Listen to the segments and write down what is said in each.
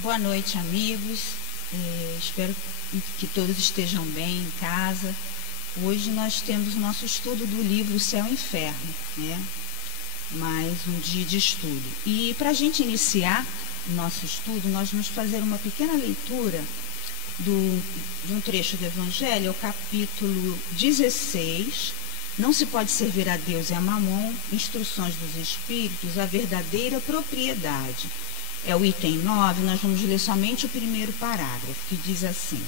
Boa noite, amigos. Espero que todos estejam bem em casa. Hoje nós temos o nosso estudo do livro Céu e Inferno, né? Mais um dia de estudo. E para a gente iniciar o nosso estudo, nós vamos fazer uma pequena leitura de um trecho do Evangelho, o capítulo 16. Não se pode servir a Deus e a Mamon, instruções dos Espíritos, a verdadeira propriedade. É o item 9, nós vamos ler somente o primeiro parágrafo, que diz assim: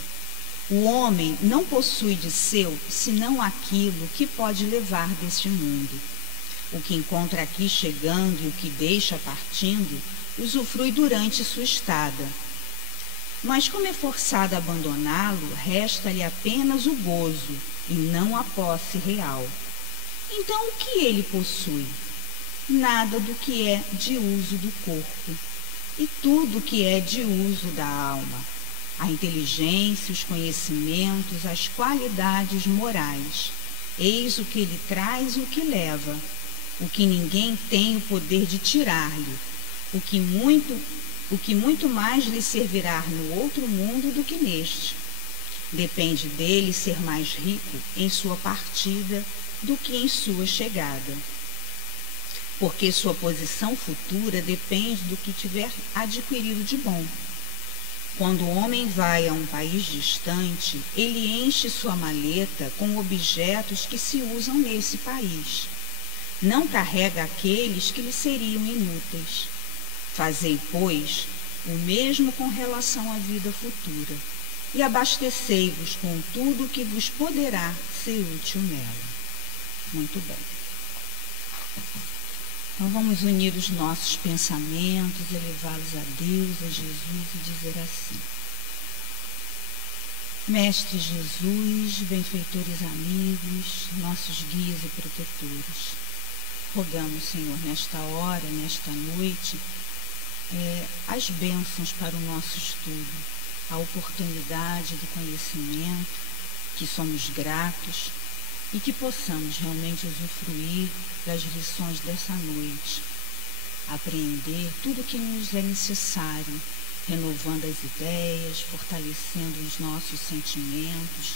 o homem não possui de seu senão aquilo que pode levar deste mundo. O que encontra aqui chegando e o que deixa partindo, usufrui durante sua estada. Mas como é forçado a abandoná-lo, resta-lhe apenas o gozo e não a posse real. Então o que ele possui? Nada do que é de uso do corpo. E tudo que é de uso da alma, a inteligência, os conhecimentos, as qualidades morais. Eis o que ele traz e o que leva, o que ninguém tem o poder de tirar-lhe, o que muito mais lhe servirá no outro mundo do que neste. Depende dele ser mais rico em sua partida do que em sua chegada. Porque sua posição futura depende do que tiver adquirido de bom. Quando o homem vai a um país distante, ele enche sua maleta com objetos que se usam nesse país. Não carrega aqueles que lhe seriam inúteis. Fazei, pois, o mesmo com relação à vida futura, e abastecei-vos com tudo que vos poderá ser útil nela. Muito bem. Então vamos unir os nossos pensamentos, elevá-los a Deus, a Jesus e dizer assim: Mestre Jesus, benfeitores amigos, nossos guias e protetores, rogamos, Senhor, nesta hora, nesta noite, as bênçãos para o nosso estudo, a oportunidade do conhecimento, que somos gratos, e que possamos realmente usufruir das lições dessa noite, apreender tudo o que nos é necessário, renovando as ideias, fortalecendo os nossos sentimentos,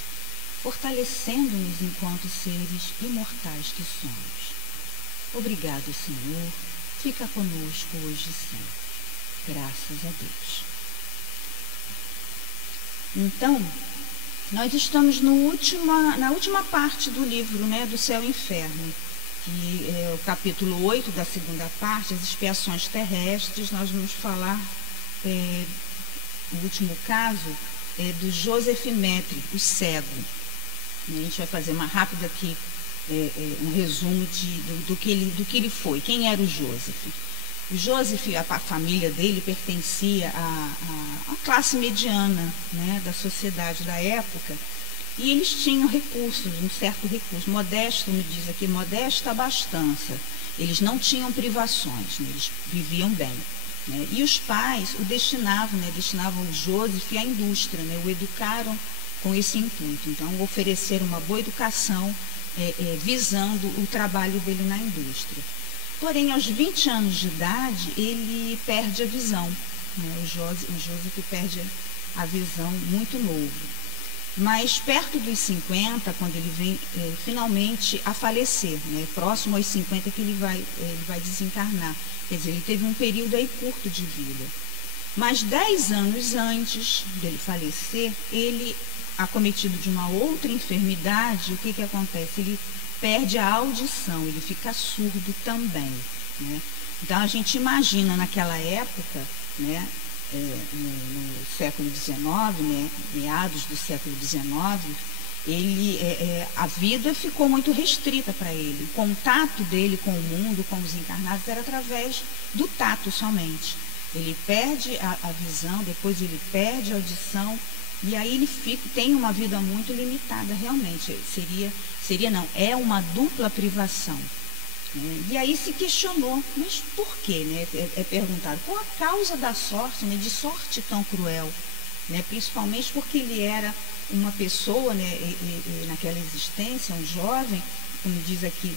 fortalecendo-nos enquanto seres imortais que somos. Obrigado, Senhor, fica conosco hoje e sempre. Graças a Deus. Então, nós estamos na última parte do livro, né, do Céu e Inferno, que é o capítulo 8 da segunda parte, as expiações terrestres. Nós vamos falar, no último caso, do Joseph Maître, o cego. A gente vai fazer uma rápida aqui, um resumo do que ele foi. Quem era o Joseph? O Joseph, a família dele pertencia à classe mediana, né, da sociedade da época, e eles tinham recursos, um certo recurso, modesto, me diz aqui, modesta abastança. Eles não tinham privações, né, eles viviam bem, né, e os pais o destinavam o Joseph à indústria, né, o educaram com esse intuito. Então, ofereceram uma boa educação, visando o trabalho dele na indústria. Porém, aos 20 anos de idade, ele perde a visão, né? O Joseph perde a visão muito novo. Mas perto dos 50, quando ele vem finalmente a falecer, né? Próximo aos 50 que ele vai desencarnar. Quer dizer, ele teve um período aí curto de vida. Mas 10 anos antes dele falecer, ele, acometido de uma outra enfermidade, o que acontece? Ele perde a audição, ele fica surdo também, né? Então a gente imagina naquela época, né, no século XIX, né, meados do século XIX, a vida ficou muito restrita para ele. O contato dele com o mundo, com os encarnados, era através do tato somente. Ele perde a visão, depois ele perde a audição, e aí ele tem uma vida muito limitada, realmente. É uma dupla privação, né? E aí se questionou, mas por quê, né? É perguntado, qual a causa da sorte, né, de sorte tão cruel, né? Principalmente porque ele era uma pessoa, né, naquela existência, um jovem, como diz aqui,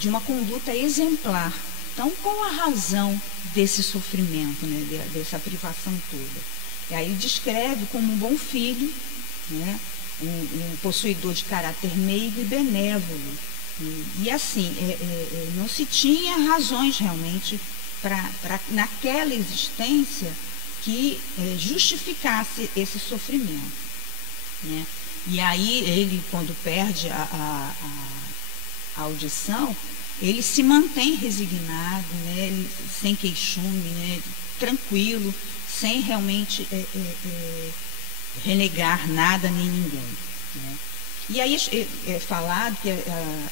de uma conduta exemplar, Então, qual a razão desse sofrimento, né, dessa privação toda? E aí ele descreve como um bom filho, né, um possuidor de caráter meigo e benévolo. E assim, não se tinha razões realmente para naquela existência que justificasse esse sofrimento, né? E aí ele, quando perde a audição, ele se mantém resignado, né? Sem queixume, né? Tranquilo, sem realmente renegar nada nem ninguém, né? E aí é falado que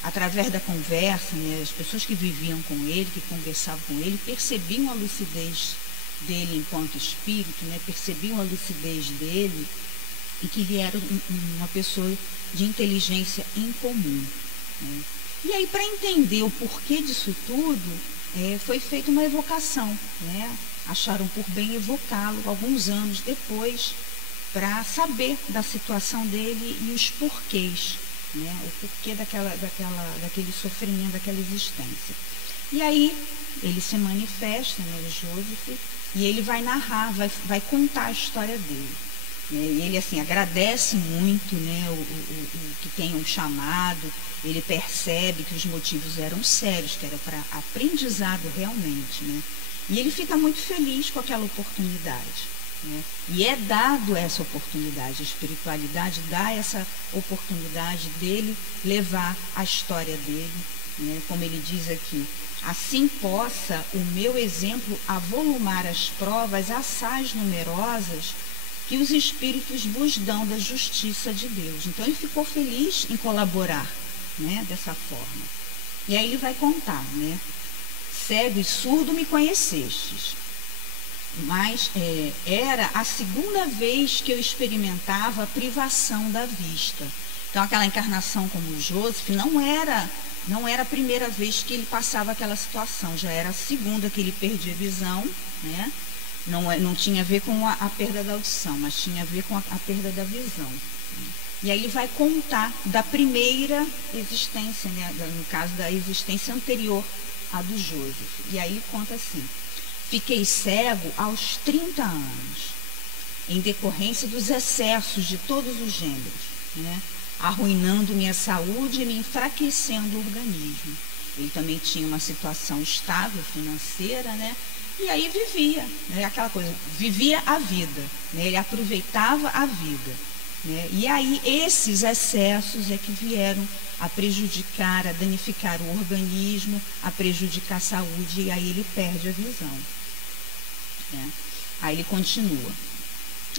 através da conversa, né, as pessoas que viviam com ele, que conversavam com ele, percebiam a lucidez dele enquanto espírito, né, percebiam a lucidez dele e que ele era uma pessoa de inteligência incomum, né? E aí, para entender o porquê disso tudo, foi feita uma evocação, né? Acharam por bem evocá-lo alguns anos depois, para saber da situação dele e os porquês, né? O porquê daquele sofrimento, daquela existência. E aí ele se manifesta, né, o Joseph, e ele vai narrar, vai contar a história dele. E ele assim agradece muito, né, o que tenham chamado. Ele percebe que os motivos eram sérios, que era para aprendizado realmente, né? E ele fica muito feliz com aquela oportunidade, né? E é dado essa oportunidade, a espiritualidade dá essa oportunidade dele levar a história dele, né? Como ele diz aqui, assim possa o meu exemplo avolumar as provas assaz numerosas que os espíritos vos dão da justiça de Deus. Então ele ficou feliz em colaborar, né, dessa forma. E aí ele vai contar, né? Cego e surdo me conhecestes, mas era a segunda vez que eu experimentava a privação da vista. Então aquela encarnação como o Joseph não era a primeira vez que ele passava aquela situação, já era a segunda que ele perdia a visão, né? Não tinha a ver com a perda da audição, mas tinha a ver com a perda da visão. E aí ele vai contar da primeira existência, né? No caso da existência anterior à do Joseph. E aí ele conta assim: fiquei cego aos 30 anos, em decorrência dos excessos de todos os gêneros, né? Arruinando minha saúde e me enfraquecendo o organismo. Ele também tinha uma situação estável financeira, né? E aí vivia, né? Aquela coisa, vivia a vida, né? Ele aproveitava a vida, né? E aí esses excessos é que vieram a prejudicar, a danificar o organismo, a prejudicar a saúde, e aí ele perde a visão, né? Aí ele continua: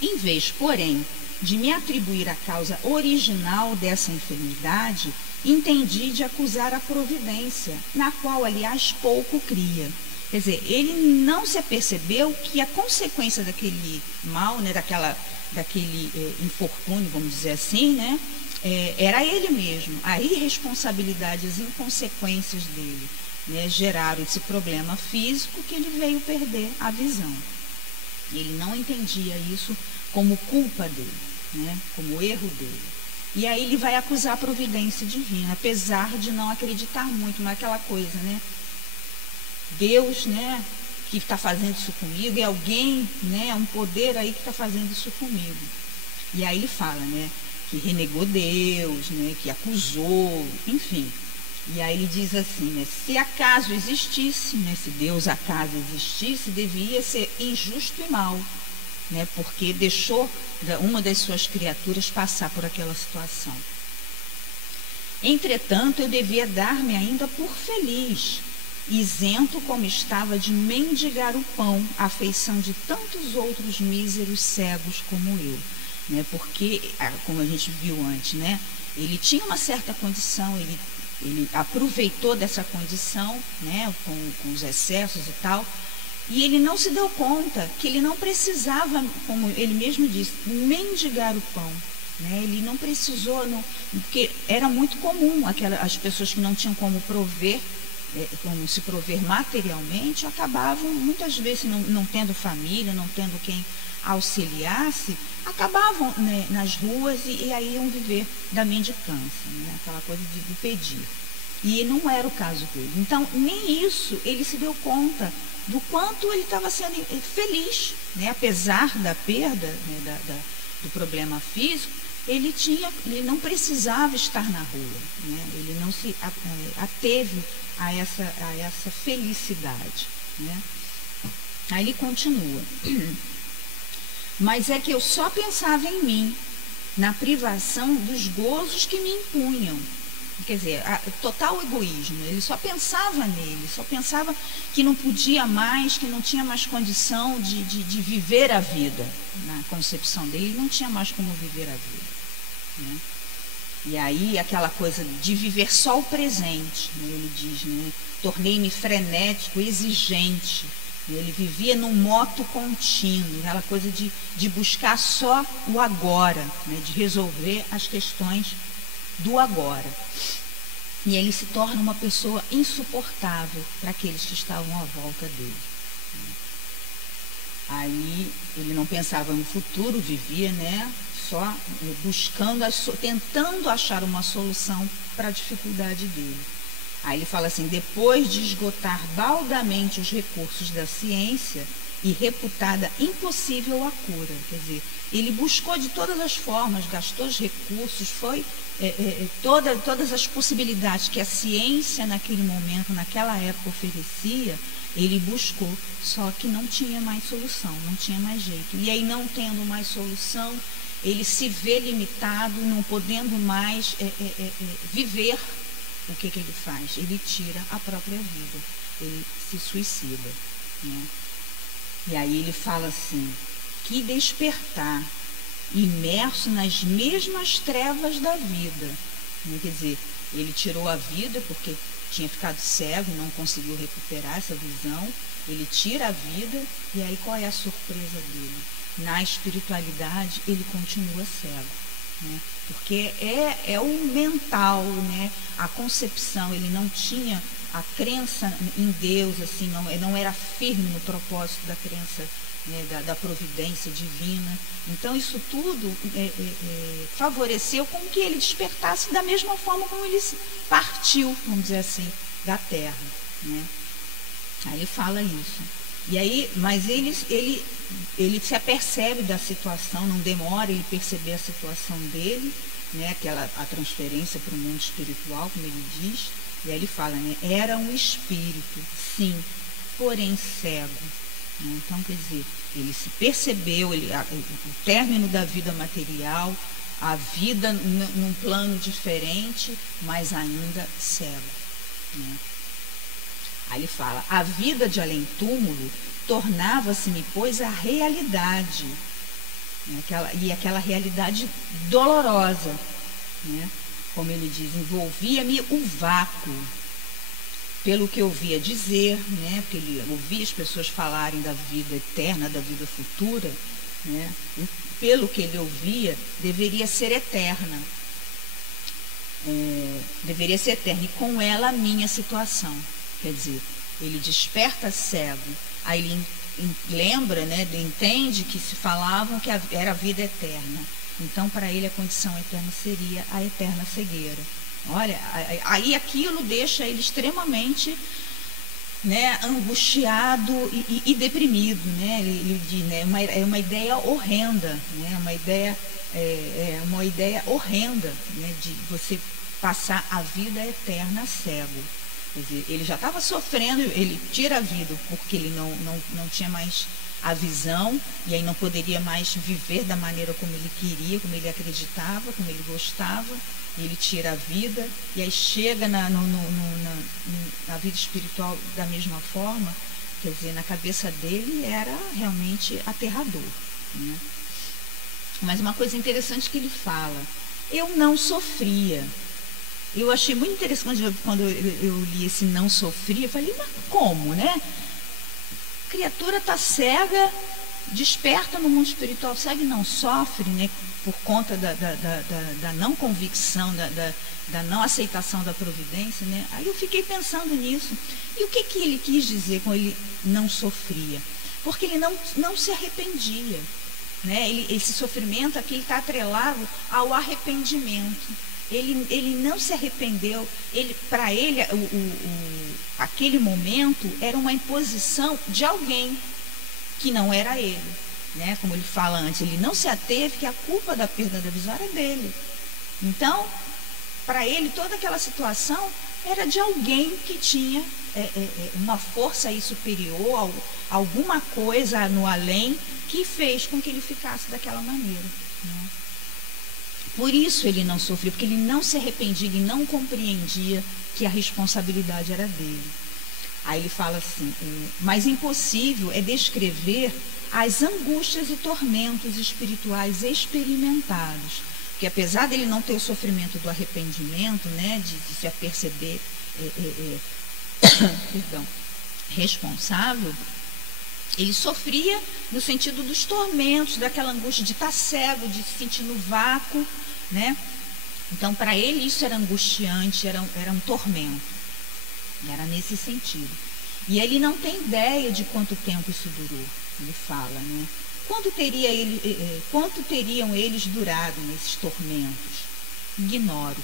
em vez, porém, de me atribuir a causa original dessa enfermidade, entendi de acusar a providência, na qual, aliás, pouco cria. Quer dizer, ele não se apercebeu que a consequência daquele mal, né, daquele infortúnio, vamos dizer assim, né, era ele mesmo. A irresponsabilidade, as inconsequências dele, né, geraram esse problema físico que ele veio perder a visão. Ele não entendia isso como culpa dele, né, como erro dele. E aí ele vai acusar a providência divina, apesar de não acreditar muito naquela coisa, né? Deus, né, que está fazendo isso comigo, é alguém, né, um poder aí que está fazendo isso comigo. E aí ele fala, né, que renegou Deus, né, que acusou, enfim. E aí ele diz assim, né, se acaso existisse, né, se Deus acaso existisse, devia ser injusto e mau, né, porque deixou uma das suas criaturas passar por aquela situação. Entretanto, eu devia dar-me ainda por feliz, isento como estava de mendigar o pão, à feição de tantos outros míseros cegos como eu, né? Porque, como a gente viu antes, né, ele tinha uma certa condição, ele aproveitou dessa condição, né, com os excessos e tal, e ele não se deu conta que ele não precisava, como ele mesmo disse, mendigar o pão, né? Ele não precisou, porque era muito comum as pessoas que não tinham como se prover materialmente, acabavam muitas vezes não tendo família, não tendo quem auxiliasse, acabavam, né, nas ruas e aí iam viver da mendicância, né? Aquela coisa de pedir. E não era o caso dele. Então, nem isso ele se deu conta do quanto ele estava sendo feliz, né? Apesar da perda, né, do problema físico, ele não precisava estar na rua, né? Ele não se ateve a essa felicidade, né? Aí ele continua. Mas é que eu só pensava em mim, na privação dos gozos que me impunham. Quer dizer, total egoísmo. Ele só pensava nele, só pensava que não podia mais, que não tinha mais condição de viver a vida. Na concepção dele, não tinha mais como viver a vida, né? E aí, aquela coisa de viver só o presente, né? Ele diz, né? Tornei-me frenético, exigente. Ele vivia num moto contínuo, aquela coisa de buscar só o agora, né? De resolver as questões do agora. E ele se torna uma pessoa insuportável para aqueles que estavam à volta dele. Aí ele não pensava no futuro, vivia, né, só buscando, tentando achar uma solução para a dificuldade dele. Aí ele fala assim: depois de esgotar baldamente os recursos da ciência e reputada impossível a cura, quer dizer, ele buscou de todas as formas, gastou os recursos, foi todas as possibilidades que a ciência naquele momento, naquela época oferecia, ele buscou, só que não tinha mais solução, não tinha mais jeito. E aí, não tendo mais solução, ele se vê limitado, não podendo mais viver. O que ele faz? Ele tira a própria vida, ele se suicida, né? E aí ele fala assim: que despertar, imerso nas mesmas trevas da vida, né? Quer dizer, ele tirou a vida porque tinha ficado cego, não conseguiu recuperar essa visão. Ele tira a vida, e aí qual é a surpresa dele? Na espiritualidade ele continua cego, né? Porque é o mental, né? A concepção, ele não tinha a crença em Deus, assim, não era firme no propósito da crença, né, da providência divina. Então isso tudo favoreceu com que ele despertasse da mesma forma como ele partiu, vamos dizer assim, da terra, né? Aí ele fala isso. E aí, mas ele se apercebe da situação, não demora ele perceber a situação dele, né, a transferência para o mundo espiritual, como ele diz. E aí ele fala, né, era um espírito, sim, porém cego. Né? Então, quer dizer, ele se percebeu, o término da vida material, a vida num plano diferente, mas ainda cego, né? Aí ele fala: a vida de além-túmulo tornava-se-me, pois, a realidade, né? Aquela realidade dolorosa, né? Como ele diz, envolvia-me o vácuo, pelo que eu ouvia dizer, né? Porque ele ouvia as pessoas falarem da vida eterna, da vida futura, né? E pelo que ele ouvia, deveria ser eterna. Deveria ser eterna, e com ela a minha situação. Quer dizer, ele desperta cego, aí ele lembra, né, entende que se falavam que era a vida eterna. Então, para ele, a condição eterna seria a eterna cegueira. Olha, aí aquilo deixa ele extremamente, né, angustiado e deprimido, né? Ele diz, né, é uma ideia horrenda, né? Uma ideia horrenda, né, de você passar a vida eterna cego. Quer dizer, ele já estava sofrendo, ele tira a vida porque ele não tinha mais a visão, e aí não poderia mais viver da maneira como ele queria, como ele acreditava, como ele gostava. Ele tira a vida, e aí chega na vida espiritual da mesma forma. Quer dizer, na cabeça dele era realmente aterrador, né? Mas uma coisa interessante que ele fala: eu não sofria. Eu achei muito interessante quando eu li esse não sofria. Eu falei, mas como, né? A criatura está cega, desperta no mundo espiritual, cega e não sofre, né? Por conta da não convicção, da não aceitação da providência, né? Aí eu fiquei pensando nisso. E o que ele quis dizer com ele não sofria? Porque ele não se arrependia, né? Esse sofrimento aqui está atrelado ao arrependimento. Ele não se arrependeu. Para ele, aquele momento era uma imposição de alguém que não era ele, né? Como ele fala antes, ele não se ateve que a culpa da perda da visão era dele. Então, para ele, toda aquela situação era de alguém que tinha uma força aí superior, alguma coisa no além, que fez com que ele ficasse daquela maneira, né? Por isso ele não sofria, porque ele não se arrependia, ele não compreendia que a responsabilidade era dele. Aí ele fala assim, mas impossível é descrever as angústias e tormentos espirituais experimentados, porque apesar dele não ter o sofrimento do arrependimento, né, de se aperceber perdão, responsável, ele sofria no sentido dos tormentos, daquela angústia de estar cego, de se sentir no vácuo, né? Então, para ele isso era angustiante, era um tormento, era nesse sentido. E ele não tem ideia de quanto tempo isso durou, ele fala, né? Quanto teriam eles durado nesses tormentos? Ignoro.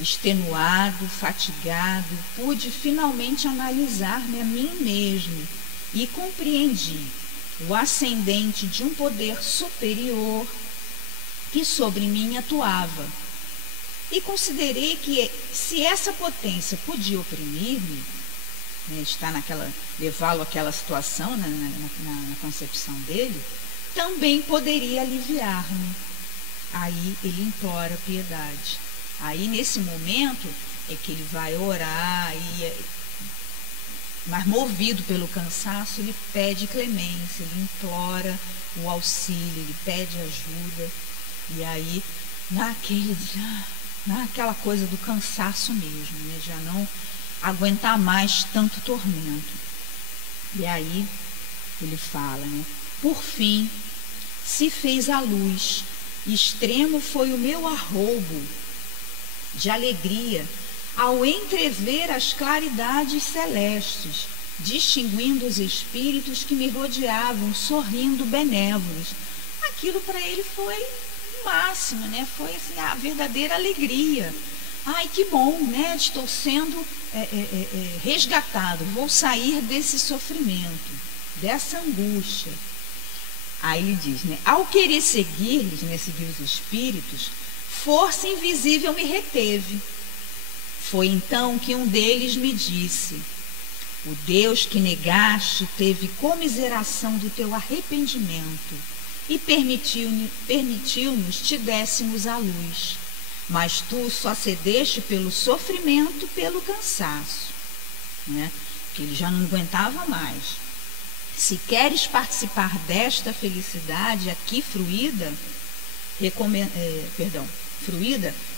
Extenuado, fatigado, pude finalmente analisar-me a mim mesmo e compreendi o ascendente de um poder superior que sobre mim atuava. E considerei que se essa potência podia oprimir-me, né, levá-lo àquela situação, né, na concepção dele, também poderia aliviar-me. Aí ele implora piedade. Aí nesse momento é que ele vai orar, mas movido pelo cansaço, ele pede clemência, ele implora o auxílio, ele pede ajuda. E aí, naquela coisa do cansaço mesmo, né, já não aguentar mais tanto tormento. E aí ele fala, né, por fim se fez a luz, extremo foi o meu arroubo de alegria ao entrever as claridades celestes, distinguindo os espíritos que me rodeavam, sorrindo benévolos. Aquilo para ele foi o máximo, né? Foi assim, a verdadeira alegria. Ai, que bom, né? Estou sendo resgatado, vou sair desse sofrimento, dessa angústia. Aí ele diz, né? Ao querer seguir-lhes, né, seguir os espíritos, força invisível me reteve. Foi então que um deles me disse: o Deus que negaste teve comiseração do teu arrependimento e permitiu-nos te dessemos a luz. Mas tu só cedeste pelo sofrimento, pelo cansaço, né? Que ele já não aguentava mais. Se queres participar desta felicidade aqui fruída,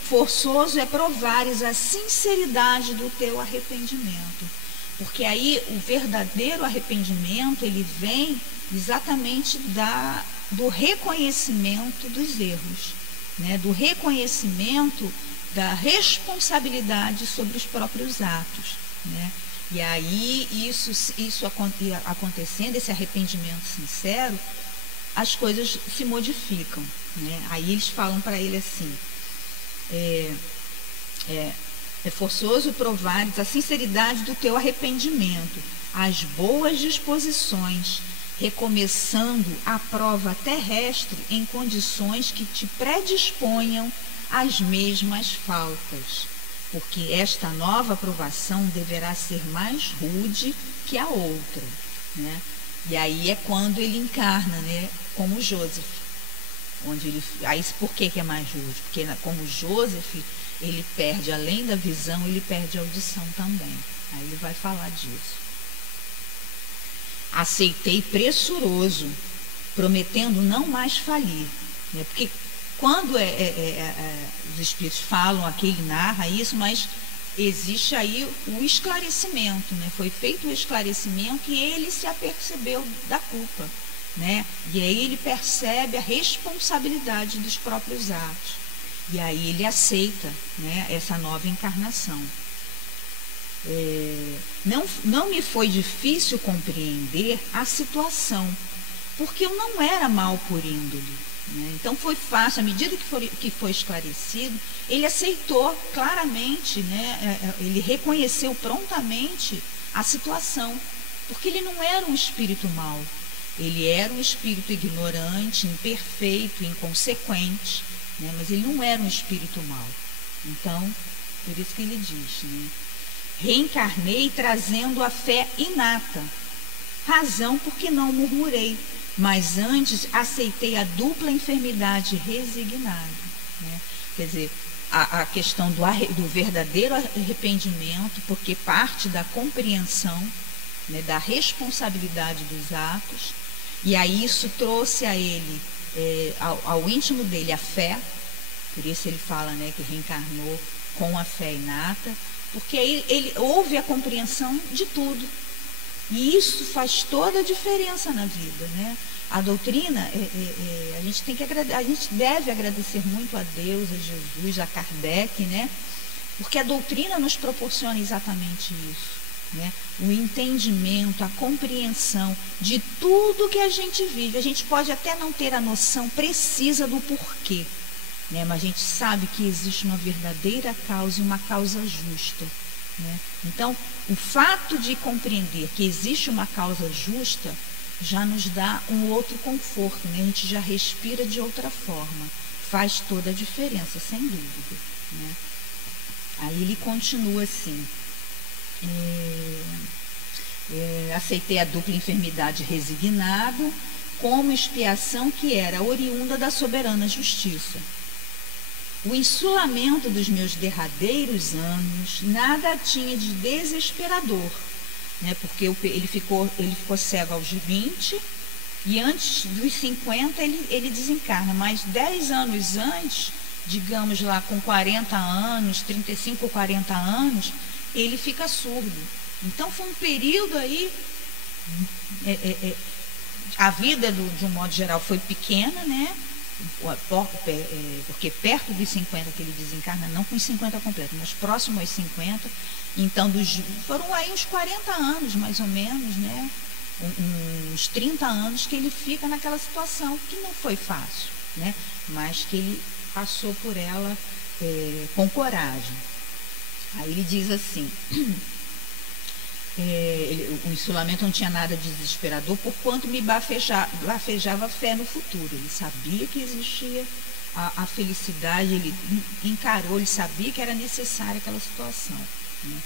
forçoso é provares a sinceridade do teu arrependimento. Porque aí o verdadeiro arrependimento, ele vem exatamente do reconhecimento dos erros, né? Do reconhecimento da responsabilidade sobre os próprios atos, né? E aí isso acontecendo, esse arrependimento sincero, as coisas se modificam, né? Aí eles falam para ele assim, é forçoso provares a sinceridade do teu arrependimento, as boas disposições, recomeçando a prova terrestre em condições que te predisponham às mesmas faltas, porque esta nova provação deverá ser mais rude que a outra, né? E aí é quando ele encarna, né, como Joseph, aí por que é mais rude? Porque como Joseph, ele perde, além da visão, ele perde a audição também. Aí ele vai falar disso. Aceitei pressuroso, prometendo não mais falir, né? Porque quando os espíritos falam aqui, ele narra isso, mas existe aí o esclarecimento, né? Foi feito o esclarecimento e ele se apercebeu da culpa, né? E aí ele percebe a responsabilidade dos próprios atos. E aí ele aceita, né, essa nova encarnação. Não me foi difícil compreender a situação, porque eu não era mal por índole. né? Então foi fácil, à medida que foi esclarecido, ele aceitou claramente, né? Ele reconheceu prontamente a situação, porque ele não era um espírito mau, ele era um espírito ignorante, imperfeito, inconsequente, né? Mas ele não era um espírito mau. Então, por isso que ele diz, né? Reencarnei trazendo a fé inata, razão porque não murmurei, mas antes aceitei a dupla enfermidade resignado, né? Quer dizer, a questão do verdadeiro arrependimento, porque parte da compreensão, né, da responsabilidade dos atos, e aí isso trouxe a ele, ao íntimo dele, a fé. Por isso ele fala, né, que reencarnou com a fé inata, porque aí ele houve a compreensão de tudo. E isso faz toda a diferença na vida, né? A doutrina, a gente deve agradecer muito a Deus, a Jesus, a Kardec, né? Porque a doutrina nos proporciona exatamente isso, né? O entendimento, a compreensão de tudo que a gente vive. A gente pode até não ter a noção precisa do porquê, né? Mas a gente sabe que existe uma verdadeira causa e uma causa justa, né? Então, o fato de compreender que existe uma causa justa já nos dá um outro conforto, né? A gente já respira de outra forma. Faz toda a diferença, sem dúvida, né? Aí ele continua assim: aceitei a dupla enfermidade resignado, como expiação que era oriunda da soberana justiça. O insulamento dos meus derradeiros anos nada tinha de desesperador, né? Porque ele ficou cego aos 20 e antes dos 50 ele desencarna, mas 10 anos antes, digamos lá com 40 anos, 35 ou 40 anos, ele fica surdo. Então foi um período aí, a vida de um modo geral foi pequena, né? Porque perto dos 50 que ele desencarna, não com os 50 completos, mas próximo aos 50, então foram aí uns 40 anos mais ou menos, né? Uns 30 anos que ele fica naquela situação que não foi fácil, né? Mas que ele passou por ela com coragem. Aí ele diz assim: o insulamento não tinha nada de desesperador, porquanto me bafejava a fé no futuro. Ele sabia que existia a felicidade, ele encarou, ele sabia que era necessária aquela situação, né?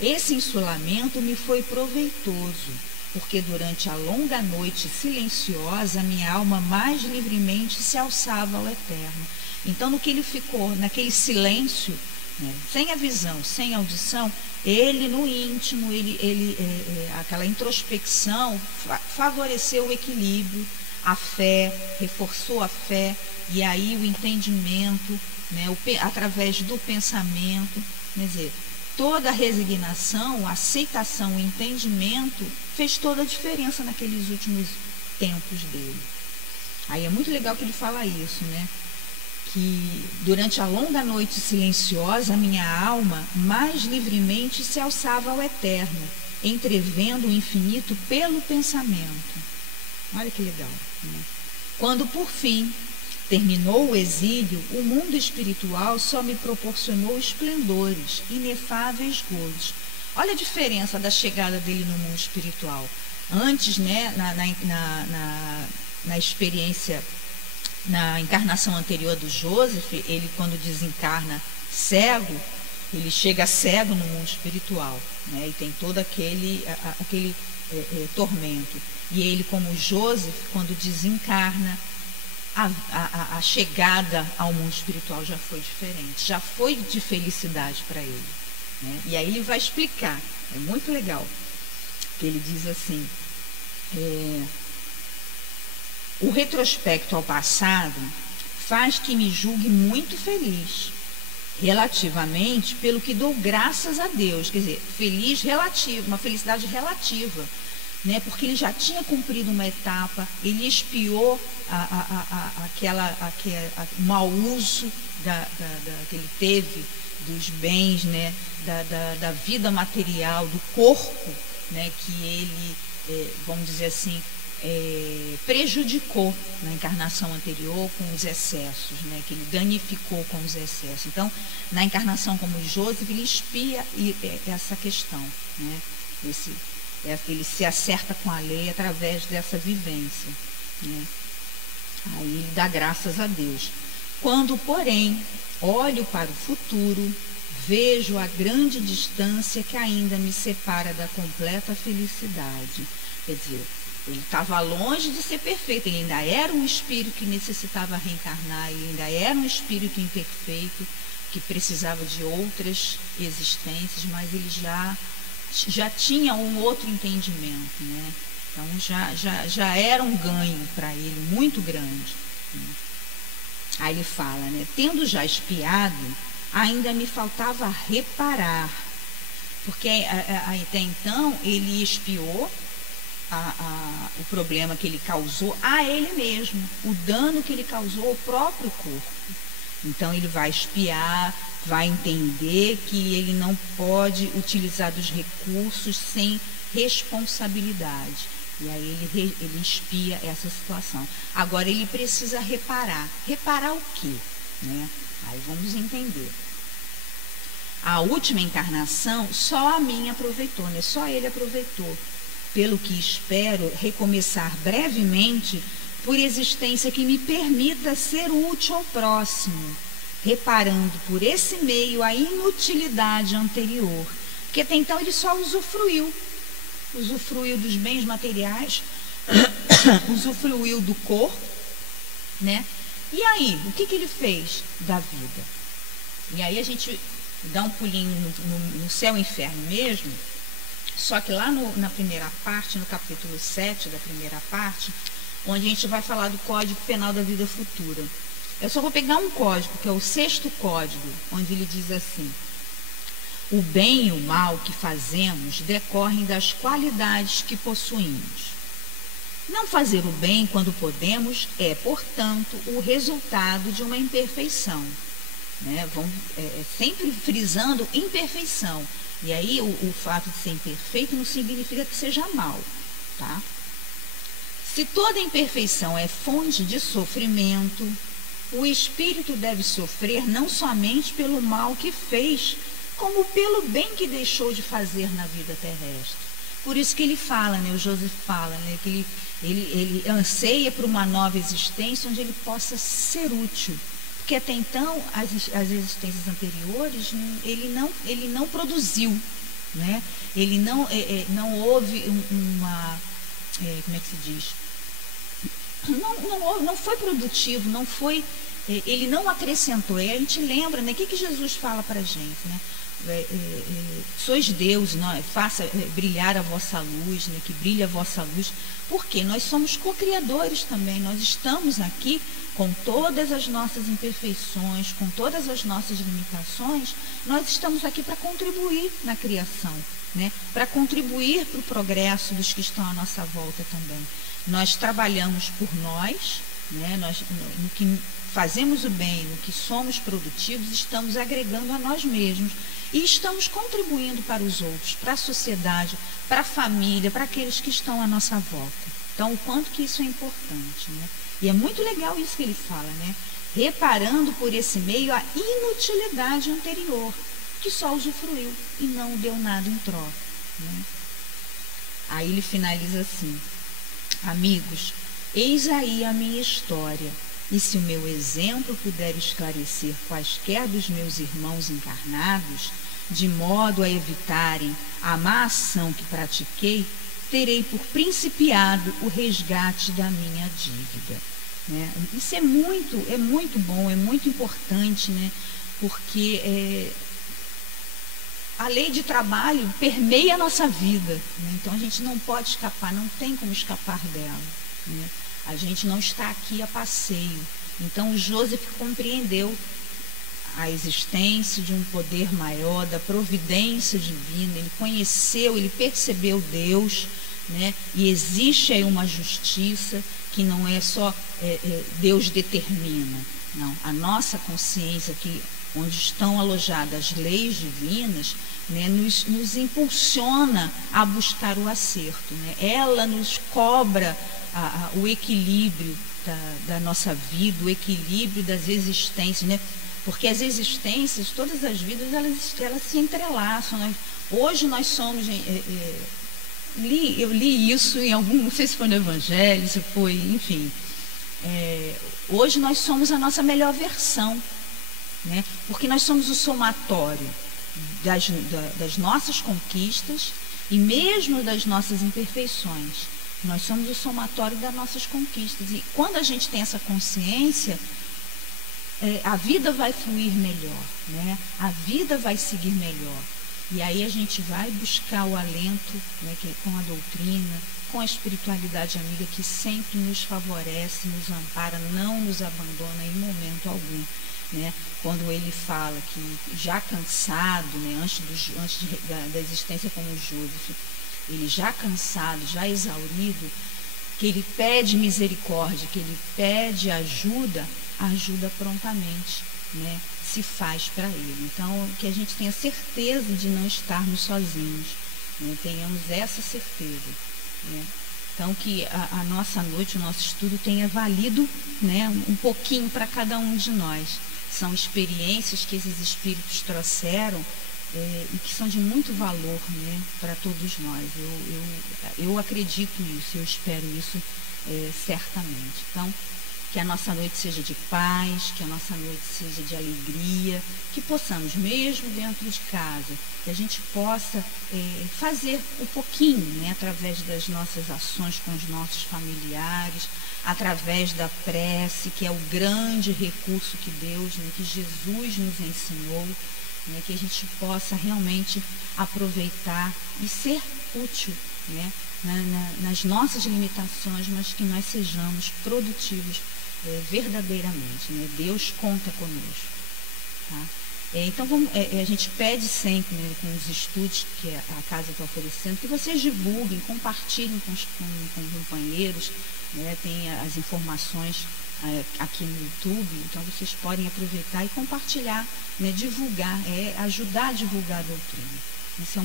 Esse insulamento me foi proveitoso, porque durante a longa noite silenciosa, minha alma mais livremente se alçava ao eterno. Então, no que ele ficou, naquele silêncio, né, sem a visão, sem a audição, ele no íntimo, aquela introspecção favoreceu o equilíbrio, a fé, reforçou a fé, e aí o entendimento, né, através do pensamento, quer dizer, toda a resignação, a aceitação, o entendimento fez toda a diferença naqueles últimos tempos dele. Aí é muito legal que ele fala isso, né? Que durante a longa noite silenciosa, a minha alma mais livremente se alçava ao eterno, entrevendo o infinito pelo pensamento. Olha que legal, né? Quando por fim terminou o exílio, o mundo espiritual só me proporcionou esplendores, inefáveis gozos. Olha a diferença da chegada dele no mundo espiritual. Antes, né, na experiência, na encarnação anterior do Joseph, ele quando desencarna cego, ele chega cego no mundo espiritual, né, e tem todo aquele tormento. E ele, como Joseph, quando desencarna, a chegada ao mundo espiritual já foi diferente, já foi de felicidade para ele, né? E aí ele vai explicar, é muito legal, que ele diz assim: o retrospecto ao passado faz que me julgue muito feliz, relativamente, pelo que dou graças a Deus. Quer dizer, feliz relativo, uma felicidade relativa, né? Porque ele já tinha cumprido uma etapa, ele expiou o mau uso que ele teve dos bens, né? Da vida material, do corpo, né? Que ele, vamos dizer assim, prejudicou na encarnação anterior com os excessos, né? Que ele danificou com os excessos. Então, na encarnação como Joseph, ele expia essa questão, né? Ele se acerta com a lei através dessa vivência, né? Aí ele dá graças a Deus. Quando, porém, olho para o futuro, vejo a grande distância que ainda me separa da completa felicidade. Quer dizer, ele estava longe de ser perfeito, ele ainda era um espírito que necessitava reencarnar, ele ainda era um espírito imperfeito, que precisava de outras existências, mas ele já tinha um outro entendimento, né? Então já era um ganho para ele muito grande, né? Aí ele fala, né? Tendo já espiado, ainda me faltava reparar, porque até então ele espiou o problema que ele causou a ele mesmo, o dano que ele causou ao próprio corpo. Então ele vai espiar, vai entender que ele não pode utilizar dos recursos sem responsabilidade. E aí ele espia essa situação. Agora ele precisa reparar. Reparar o quê? Né? Aí vamos entender. A última encarnação só a mim aproveitou, né? Só ele aproveitou. Pelo que espero recomeçar brevemente por existência que me permita ser útil ao próximo, reparando por esse meio a inutilidade anterior, porque até então ele só usufruiu dos bens materiais, usufruiu do corpo, né? E aí, o que ele fez da vida? E aí a gente dá um pulinho no céu e inferno mesmo, só que lá na primeira parte, no capítulo 7 da primeira parte, onde a gente vai falar do Código Penal da Vida Futura. Eu só vou pegar um código, que é o 6º código, onde ele diz assim: o bem e o mal que fazemos decorrem das qualidades que possuímos. Não fazer o bem quando podemos é, portanto, o resultado de uma imperfeição. Né? Sempre frisando imperfeição. E aí o fato de ser imperfeito não significa que seja mal, tá? Se toda imperfeição é fonte de sofrimento, o espírito deve sofrer não somente pelo mal que fez, como pelo bem que deixou de fazer na vida terrestre. Por isso que ele fala, né, o Joseph fala, né, que ele anseia por uma nova existência onde ele possa ser útil. Porque até então, as existências anteriores, ele não produziu, né? Ele não houve como é que se diz? Não foi produtivo, não foi, ele não acrescentou. E a gente lembra, né? O que Jesus fala para a gente, né? Sois Deus, não, faça brilhar a vossa luz, né? Que brilhe a vossa luz, porque nós somos co-criadores também. Nós estamos aqui com todas as nossas imperfeições, com todas as nossas limitações. Nós estamos aqui para contribuir na criação, né? Para contribuir para o progresso dos que estão à nossa volta também. Nós trabalhamos por nós, né? No que fazemos o bem, no que somos produtivos, estamos agregando a nós mesmos e estamos contribuindo para os outros, para a sociedade, para a família, para aqueles que estão à nossa volta. Então, o quanto que isso é importante, né? E é muito legal isso que ele fala, né? Reparando por esse meio a inutilidade anterior, que só usufruiu e não deu nada em troca, né? Aí ele finaliza assim: amigos, eis aí a minha história, e se o meu exemplo puder esclarecer quaisquer dos meus irmãos encarnados, de modo a evitarem a má ação que pratiquei, terei por principiado o resgate da minha dívida. Né? Isso é muito bom, é muito importante, né? Porque a lei de trabalho permeia a nossa vida, né? Então a gente não pode escapar, não tem como escapar dela, né? A gente não está aqui a passeio. Então o Joseph compreendeu a existência de um poder maior, da providência divina. Ele conheceu, ele percebeu Deus, né? E existe aí uma justiça que não é só Deus determina, não. A nossa consciência, que onde estão alojadas as leis divinas, né, nos impulsiona a buscar o acerto, né? Ela nos cobra o equilíbrio da nossa vida, o equilíbrio das existências, né? Porque as existências, todas as vidas, elas se entrelaçam, né? Hoje nós somos... eu li isso em algum... Não sei se foi no Evangelho, se foi... Enfim. Hoje nós somos a nossa melhor versão, né? Porque nós somos o somatório das nossas conquistas e mesmo das nossas imperfeições. Nós somos o somatório das nossas conquistas. E quando a gente tem essa consciência, a vida vai fluir melhor, né? A vida vai seguir melhor. E aí a gente vai buscar o alento, né, que é com a doutrina, com a espiritualidade amiga que sempre nos favorece, nos ampara, não nos abandona em momento algum. Né? Quando ele fala que já cansado, né, antes da existência como Joseph, ele já cansado, já exaurido, que ele pede misericórdia, que ele pede ajuda, ajuda prontamente, né? Se faz para ele. Então, que a gente tenha certeza de não estarmos sozinhos, né? Tenhamos essa certeza, né? Então, que a nossa noite, o nosso estudo tenha valido, né, um pouquinho para cada um de nós. São experiências que esses espíritos trouxeram e que são de muito valor, né, para todos nós. Eu acredito nisso, eu espero isso certamente. Então, que a nossa noite seja de paz, que a nossa noite seja de alegria, que possamos, mesmo dentro de casa, que a gente possa fazer um pouquinho, né, através das nossas ações com os nossos familiares, através da prece, que é o grande recurso que Deus, né, que Jesus nos ensinou, né, que a gente possa realmente aproveitar e ser útil, né, nas nossas limitações, mas que nós sejamos produtivos verdadeiramente, né? Deus conta conosco, tá? Então a gente pede sempre, né, com os estudos que a casa está oferecendo, que vocês divulguem, compartilhem com companheiros, né? Tem as informações aqui no YouTube, então vocês podem aproveitar e compartilhar, né? Divulgar, ajudar a divulgar a doutrina. Isso é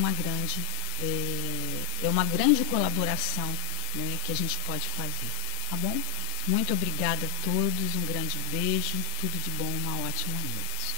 uma grande colaboração, né, que a gente pode fazer, tá bom? Muito obrigada a todos, um grande beijo, tudo de bom, uma ótima noite.